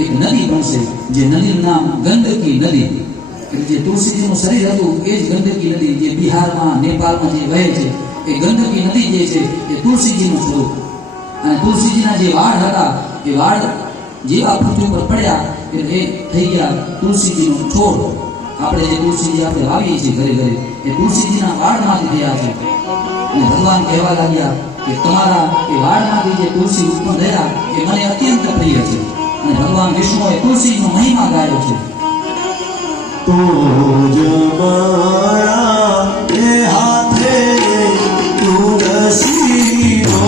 એક નદી બનશે, જે નદીનું નામ ગંડકી નદી. જે તુલસીજીનું શરીર હતું એ જ ગંડકી નદી, જે બિહારમાં નેપાળમાં જે વહે છે એ ગંડકી નદી જે છે એ તુલસીજીનું સ્વરૂપ. અને તુલસીજીના જે વાળ હતા એ વાળ જેવા પૃથ્વી પર પડ્યા એટલે એ થઈ ગયા તુલસીજીનો છોડ. આપણે જે તુલસીજી આપણે વાવીએ છીએ ઘરે ઘરે એ તુલસીજીના વાળમાંથી થયા છે. અને ભગવાન કહેવા લાગ્યા કે તમારા એ વાળમાંથી જે તુલસી ઉત્પન્ન થયા એ મને અત્યંત પ્રિય છે. અને ભગવાન વિષ્ણુએ તુલસીનો મહિમા ગાયો છે. તો જમારા એ હાથે તુલસી નો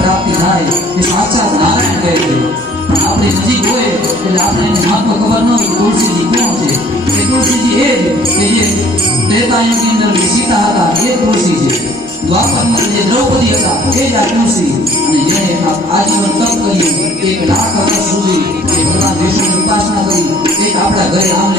પ્રાપ્તિ થાય એ સાચા નારાયણ કહે છે. પણ આપણે નજીક હોય એટલે આપણે એને મહત્વ ખબર ન હોય તુલસીજી કોણ છે. એ તુલસીજી એ જ કે જે ત્રેતાયુગની અંદર જે સીતા હતા એ તુલસી છે. દ્વાપરમાં જે દ્રૌપદી હતા એ જ આ તુલસી. અને જેને આજીવન તપ કરીએ 1 લાખ વર્ષ સુધી ભગવાન વિષ્ણુની ઉપાસના કરી એક આપણા ઘરે આમ